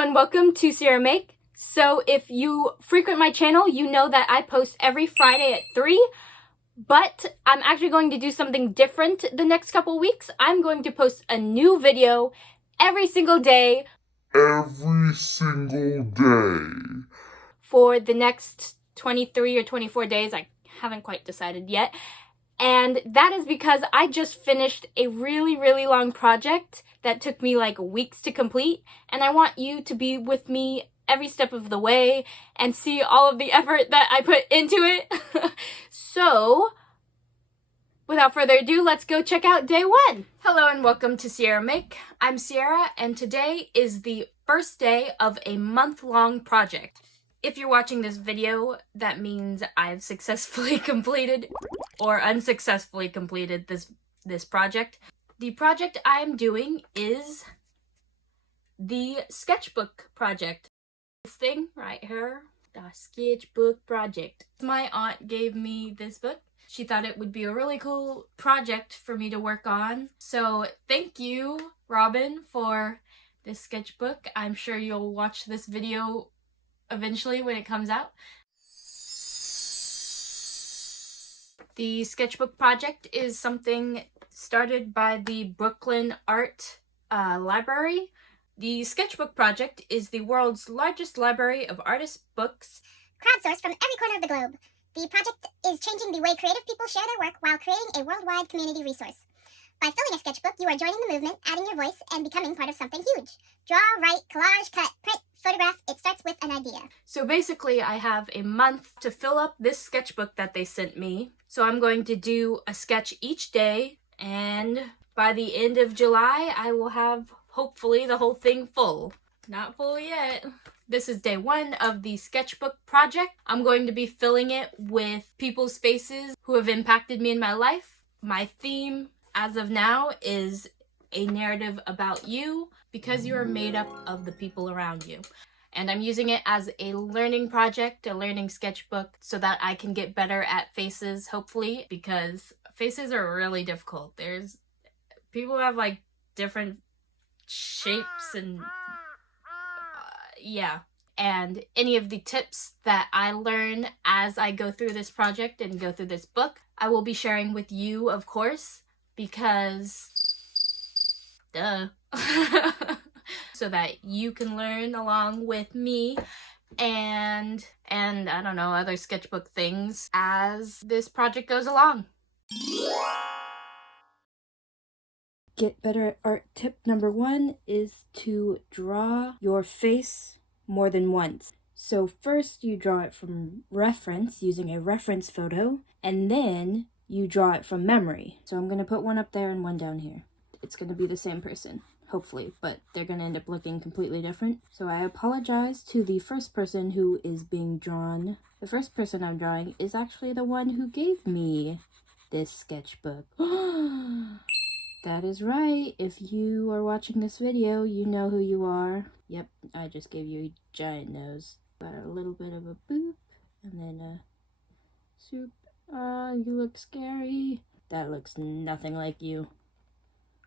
Hello and welcome to Sierra Make. So if you frequent my channel, you know that I post every Friday at 3, but I'm actually going to do something different the next couple weeks. I'm going to post a new video every single day. Every single day. For the next 23 or 24 days. I haven't quite decided yet. And that is because I just finished a really long project that took me like weeks to complete, and I want you to be with me every step of the way and see all of the effort that I put into it. So, without further ado, let's go check out day 1. Hello and welcome to Sierra Make. I'm Sierra, and today is the first day of a month-long project. If you're watching this video, that means I've successfully completed or unsuccessfully completed this project. The project I'm doing is the sketchbook project. This thing right here, the sketchbook project. My aunt gave me this book. She thought it would be a really cool project for me to work on. So thank you, Robin, for this sketchbook. I'm sure you'll watch this video eventually when it comes out. The sketchbook project is something started by the Brooklyn Art Library. The sketchbook project is the world's largest library of artist books, crowdsourced from every corner of the globe. The project is changing the way creative people share their work while creating a worldwide community resource. By filling a sketchbook, you are joining the movement, adding your voice, and becoming part of something huge. Draw, write, collage, cut, print, photograph. It starts with an idea. So basically, I have a month to fill up this sketchbook that they sent me. So I'm going to do a sketch each day, and by the end of July, I will have, hopefully, the whole thing full. Not full yet. This is day 1 of the sketchbook project. I'm going to be filling it with people's faces who have impacted me in my life. My theme, as of now, is a narrative about you, because you are made up of the people around you. And I'm using it as a learning project, a learning sketchbook, so that I can get better at faces, hopefully, because faces are really difficult. People have like different shapes and yeah. And any of the tips that I learn as I go through this project and go through this book, I will be sharing with you, of course, because duh. So that you can learn along with me and I don't know, other sketchbook things as this project goes along. Get better at art tip number 1 is to draw your face more than once. So first you draw it from reference using a reference photo, and then you draw it from memory. So I'm going to put one up there and one down here. It's going to be the same person, hopefully, but they're going to end up looking completely different. So I apologize to the first person who is being drawn. The first person I'm drawing is actually the one who gave me this sketchbook. That is right. If you are watching this video, you know who you are. Yep, I just gave you a giant nose. Got a little bit of a boop, and then a swoop. Oh, you look scary. That looks nothing like you.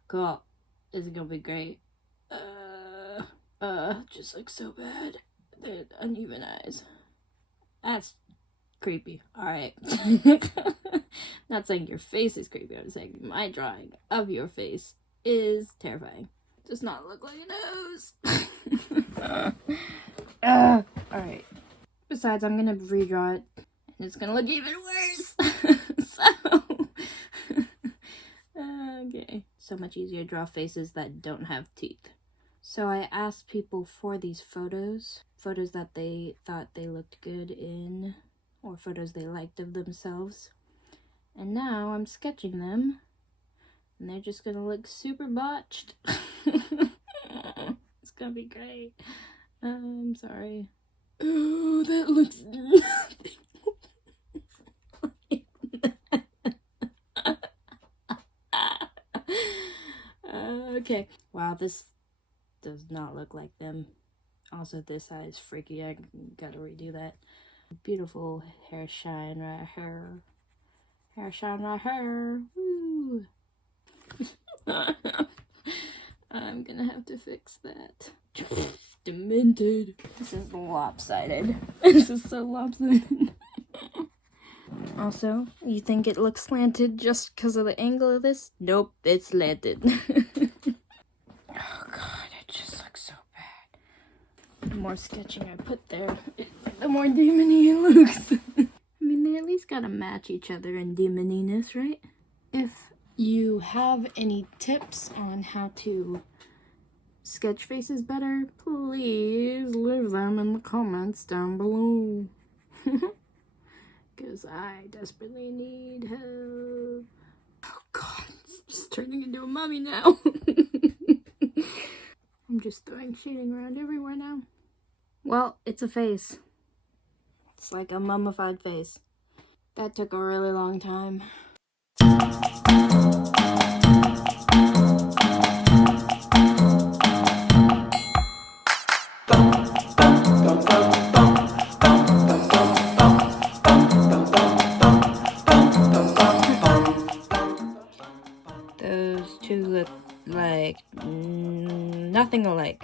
Cool. This is gonna be great. Just looks so bad. The uneven eyes. That's creepy. Alright. Not saying your face is creepy, I'm saying my drawing of your face is terrifying. Does not look like a nose. Alright. Besides, I'm gonna redraw it, and it's gonna look even worse. Okay. So much easier to draw faces that don't have teeth. So I asked people for these photos that they thought they looked good in, or photos they liked of themselves. And now I'm sketching them, and they're just gonna look super botched. It's gonna be great. I'm sorry. Oh, that looks nothing. Okay. Wow, this does not look like them. Also, this eye is freaky. I gotta redo that. Beautiful hair shine right here. Hair shine right here. Woo. I'm gonna have to fix that. demented. This is lopsided. This is so lopsided. Also, you think it looks slanted just because of the angle of this? Nope, it's slanted. Oh god, it just looks so bad. The more sketching I put there, the more demony it looks. I mean, they at least gotta match each other in demoniness, right? If you have any tips on how to sketch faces better, please leave them in the comments down below. Because I desperately need help. Oh god, it's just turning into a mummy now. I'm just throwing shading around everywhere now. Well, it's a face. It's like a mummified face. That took a really long time. Those two look like nothing alike.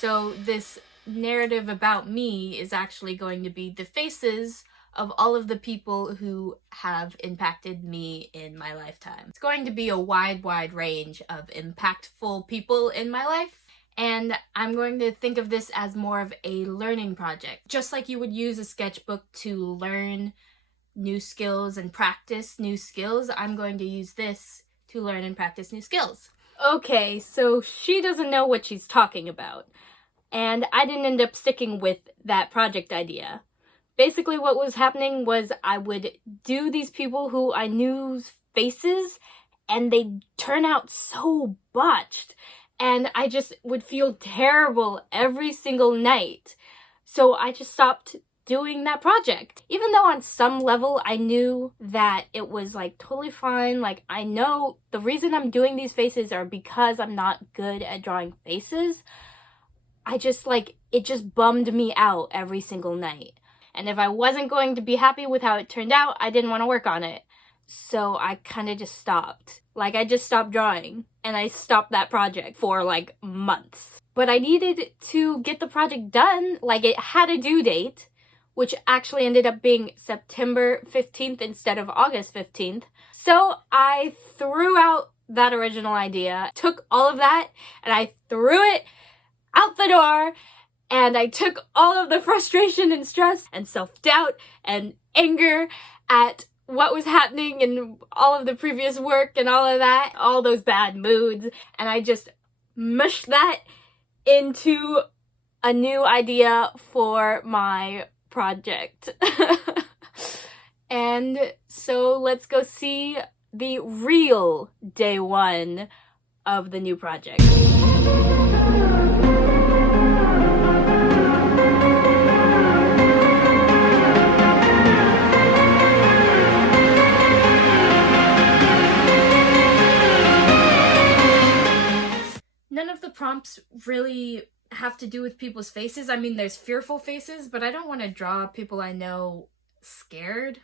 So this narrative about me is actually going to be the faces of all of the people who have impacted me in my lifetime. It's going to be a wide range of impactful people in my life, and I'm going to think of this as more of a learning project. Just like you would use a sketchbook to learn new skills and practice new skills, I'm going to use this to learn and practice new skills. Okay, so she doesn't know what she's talking about, and I didn't end up sticking with that project idea. Basically what was happening was I would do these people who I knew's faces, and they'd turn out so botched, and I just would feel terrible every single night. So I just stopped doing that project. Even though on some level I knew that it was like totally fine, like I know the reason I'm doing these faces are because I'm not good at drawing faces, I just like, it just bummed me out every single night. And if I wasn't going to be happy with how it turned out, I didn't want to work on it. So I kind of just stopped. Like, I just stopped drawing, and I stopped that project for like months. But I needed to get the project done. Like, it had a due date, which actually ended up being September 15th instead of August 15th. So I threw out that original idea, took all of that, and I threw it out the door, and I took all of the frustration and stress and self-doubt and anger at what was happening and all of the previous work and all of that, all those bad moods, and I just mushed that into a new idea for my project. And so let's go see the real day one of the new project. None of the prompts really have to do with people's faces. I mean, there's fearful faces, but I don't want to draw people I know scared.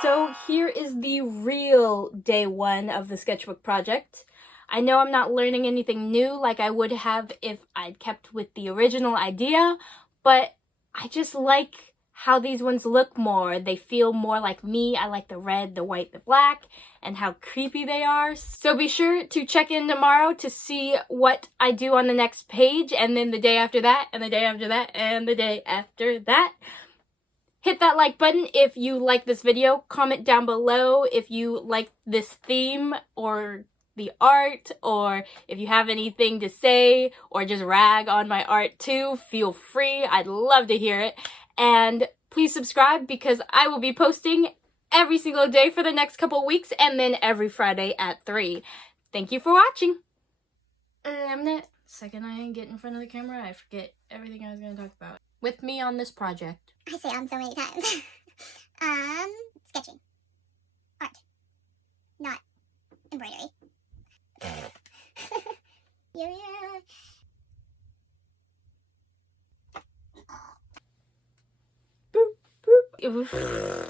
So here is the real day one of the sketchbook project. I know I'm not learning anything new like I would have if I'd kept with the original idea, but I just like how these ones look more. They feel more like me. I like the red, the white, the black, and how creepy they are. So be sure to check in tomorrow to see what I do on the next page, and then the day after that, and the day after that, and the day after that. Hit that like button if you like this video. Comment down below if you like this theme or the art, or if you have anything to say or just rag on my art too, feel free. I'd love to hear it. And please subscribe because I will be posting every single day for the next couple weeks and then every Friday at 3. Thank you for watching. Second I get in front of the camera, I forget everything I was going to talk about. With me on this project. I say so many times. Sketching. Art. Not embroidery. Yeah. Boop, boop.